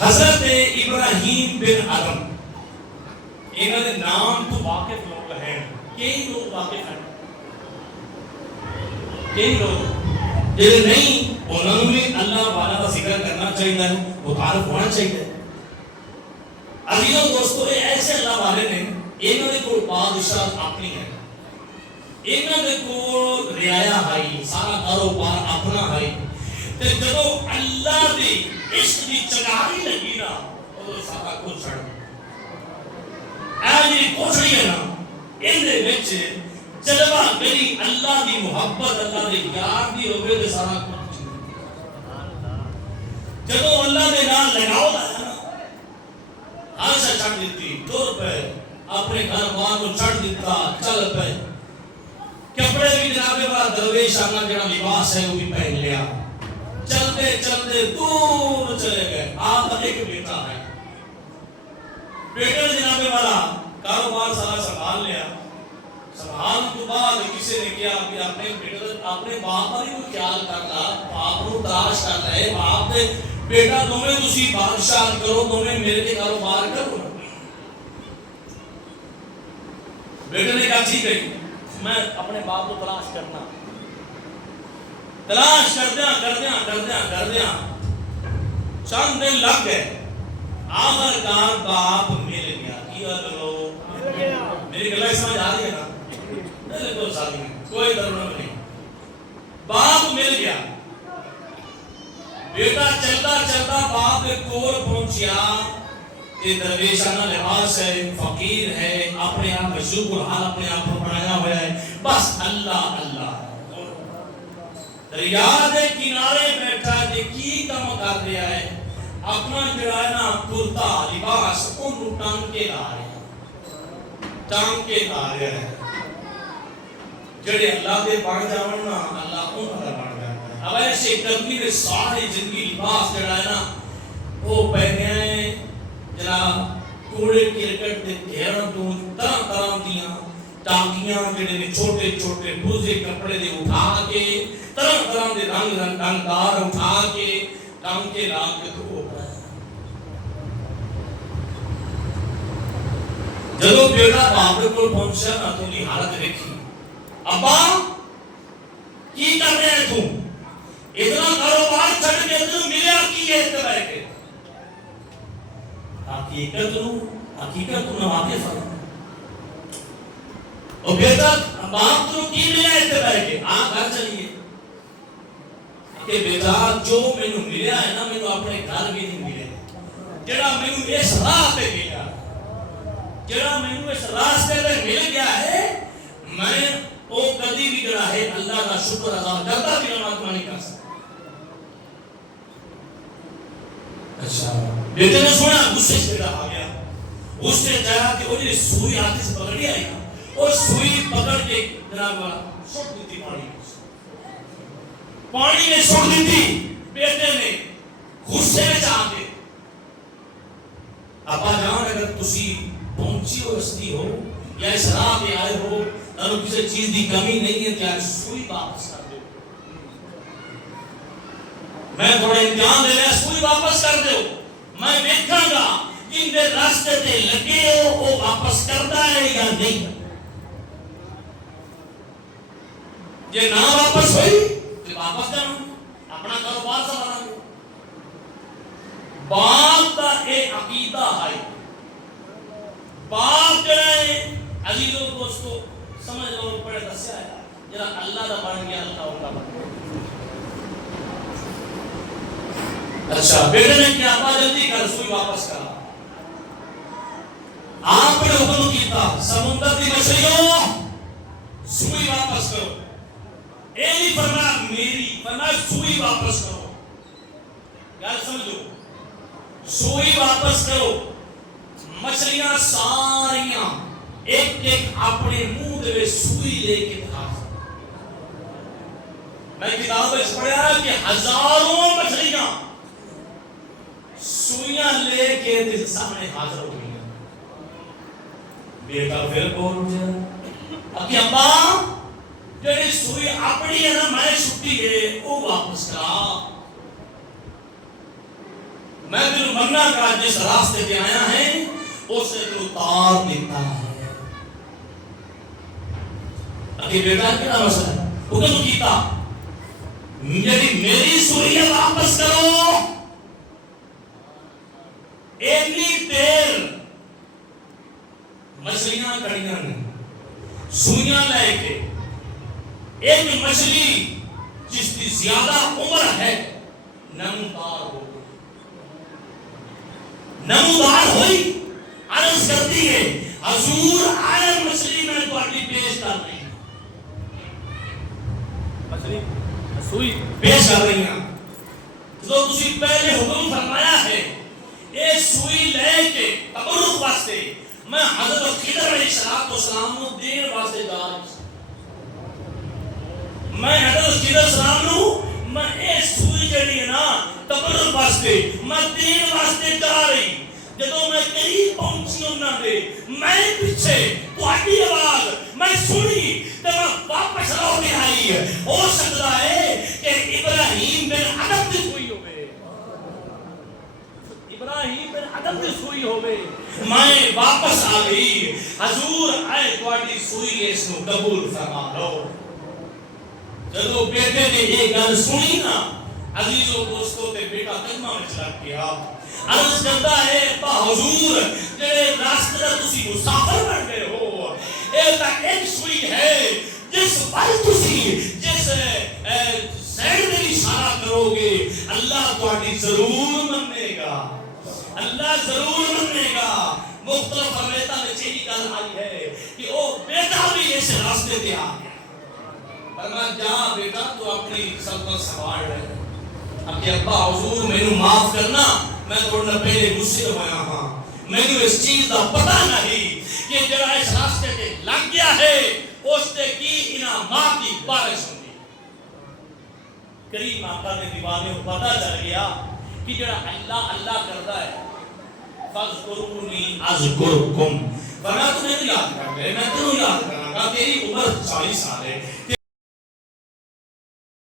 حضرت ابراہیم بن آدم انہوں نے نام تو واقف لوگ ہیں، کئی لوگ واقف ہیں، کئی لوگ جیسے نہیں انہوں نے بھی اللہ والا کا ذکر کرنا چاہیے، متعارف ہونا چاہیے۔ عزیزوں دوستو ایسے اللہ والے نے انہوں نے کوئی بادشاہ اپنی ہے، انہوں نے کوئی رعایا ہے، سارا کاروبار اپنا ہے، تے جدو اللہ دی عشق دی چنگاری لگی نا وہ سارا کچھ چھڑ اے جی کوشش ہے نا ان دے وچ جلوہ گری اللہ دی محبت اللہ دی یاد دی ہوے تے سارا کچھ جدو اللہ دے نال لگاؤ ہے نا ہر شے چھڑ دیتی، ٹر پے اپنے گھر بار کو چھڑ دیتا، چل پے کپڑے بھی جناب والا درویش آنا جڑا لباس ہے وہ بھی پہن لیا، چلتے چلتے دور چلے گئے۔ آپ کا ایک بیٹا ہے، بیٹا جناب والا کاروبار سارا سنبھال لیا، سنبھال کے بعد کسی نے کیا کہ اپنے بیٹا اپنے باپ کا بھی کوئی خیال کرتا، باپ کو تلاش کرتا ہے، باپ نے بیٹا تمہیں تسی بادشاہ کرو، تمہیں میرے کے کاروبار کرو۔ بیٹے نے کہا ٹھیک ہے میں اپنے باپ کو تلاش کرنا، تلاش کردیا چند دن لگ گئے، آخرکار باپ مل گیا۔ کیا کرو میری گلہ سمجھ آ رہی ہے نا؟ میرے کوئی ساتھی نہیں، کوئی درمن نہیں، باپ مل گیا۔ بیٹا چلتا چلتا باپ کے کول پہنچیا، یہ درویشانہ لباس ہے، فقیر ہے، اپنے آپ مشروب الحال اپنے آپ کو بنایا ہوا ہے، بس اللہ اللہ دریا دے کنارے بیٹھا ہے، کی کام کر رہا ہے، اپنا جڑا ہے نا کرتا لباس ان ٹانگ کے لا رہا ہے، ٹانگ کے لا رہا ہے، جڑے اللہ دے بن جاون نا اللہ انہاں دا بن جاتا ہے۔ اب ایسے کبھی دے سارے زندگی لباس جڑا ہے نا وہ پہنے ہیں جناب کوڑے کرکٹ دے گھیروں تو طرح طرح دیاں ٹانگیاں جڑے نے چھوٹے چھوٹے بوزے کپڑے دے اٹھا کے طرح طرح دے رنگ رنگدار اٹھا کے ٹانگ کے لا کے تو جدو بیٹا باپ کو پہنچا نا تو دی حالت دیکھی، ابا کی کر رہے ہیں تم؟ اتنا کاروبار چھڑ کے تم ملیا کی ہے اتنا بیٹھ کے؟ حقیقت نہ واقف ہے، اور بیٹا باپ تو کی ملا اتنے بیٹھ کے؟ گھر چلیے کہ بیٹا جو مینوں ملیا ہے نا مینوں اپنے گھر بھی نہیں ملے، جڑا مینوں اس راہ پہ ملا، جڑا مینوں اس راستے پہ مل گیا ہے، میں وہ کبھی بھی جڑا ہے اللہ کا شکر ادا کرتا بھی نہیں کر سکتا۔ اچھا بیٹے نے سنا، غصے سے بیٹا آ گیا، غصے جایا کہ وہ جو سوئی ہاتھ سے پکڑی آئی نا وہ سوئی پکڑ کے جناب سٹ دیتی پانی میں سٹ دیتی۔ بیٹے نے غصے میں آ کے ابا جان اگر تسی پہنچی ہو رستی ہو یا اس راہ پہ آئے ہو تو کسی چیز دی کمی نہیں ہے، کیا سوئی واپس کر دو، میں تھوڑا امتحان دے رہا، سوئی واپس کر دو، میں دیکھاں گا جن دے راستے تے لگے ہو وہ واپس کرتا ہے یا نہیں۔ جے نہ واپس ہوئی تو واپس جانا، اپنا کاروبار سنبھالنا گے۔ باپ کا ایک عقیدہ ہے، باپ جڑا ہے عزیزو دوستو سمجھ لو پڑھے دسیا ہے جڑا اللہ دا بن گیا اللہ کا بن گیا۔ اچھا بیٹے نے کیا ابا جلدی کر سوئی واپس کرا، آپ نے حکم کیتا سمندر دی مچھلیوں سوئی واپس کرو، اے نہیں فرمایا میری، فرمایا سوئی واپس کرو، گل سمجھو، سوئی واپس کرو۔ مچھلیاں ساریاں ایک ایک اپنے منہ دے سوئی لے کے تھا، میں کتاب میں پڑھا کہ ہزاروں مچھلیاں سوئیاں لے کے دل سامنے حاضر ہو گئی۔ بیٹا پھر بول گیا کہ ابا جڑی سوئی اپنی ہے نا میں چھٹی ہے وہ واپس کرا۔ میں تینوں منع کرا جس راستے تے آیا ہے اسے تو اتار دیتا ہے. اکی بیٹا کیا مسئلہ ہے حکم کیتا میری سوئی واپس کرو. ایتنی دیر مچھلیاں کڑیاں نے سوئیاں لے کے ایک مچھلی جس کی زیادہ عمر ہے نمودار ہو گئی. نمودار ہوئی عرض کرتی ہے حضور آئے مچھلی میں تو اپنی پیش کر رہی ہوں. مچھلی سوئی پیش کر رہی ہیں جو تسی پہلے حکم فرمایا ہے اے سوئی لے کے تبرک واسطے میں حضرت خضر علیہ السلام نو دین واسطے جا رہا ہوں. میں حضرت خضر السلام نو میں اے سوئی جڑی ہے نا تبرک واسطے میں دین واسطے جا رہی. جدوں میں قریب پہنچی انہاں دے میں پیچھے تہاڈی آواز میں سنی تے میں واپس لوٹ آئی. ہو سکتا ہے کہ ابراہیم بن ادم دی سوئی ہوے. ابراہیم بن ادم دی سوئی ہوے. میں واپس آ گئی. حضور اے تہاڈی سوئی اس نو قبول فرما لو. جدوں بیٹے نے یہ گل سنی نا عزیزو دوستو تے بیٹا کلمہ وچ لگ گیا. عرض کرتا ہے با حضور جڑے راستے تے تسی مسافر بن گئے ہو اے تا ایک سوئی ہے جس پر تسی جس سائڈ تے اشارہ کرو گے اللہ تہاڈی ضرور منے گا. اللہ ضرور منے گا. مختلف روایتاں وچ یہ گل آئی ہے کہ او بیٹا بھی اس راستے تے آ گیا. فرمایا جا بیٹا تو اپنی سلطنت سنبھال لے. اب کہ ابا حضور مینوں معاف کرنا میں تھوڑا پہلے غصے ہویا ہاں. مینوں اس چیز دا پتہ نہیں کہ جڑا اس راستے تے لگ گیا ہے اس تے کی انعامات کی بارش ہوندی. کریم آقا دے دیوانے کو پتہ چل گیا کہ جڑا اللہ اللہ کردا ہے فذکرونی اذکرکم. فرمایا تو مینوں یاد کر لے میں تینوں یاد کراں گا. تیری عمر 40 سال ہے.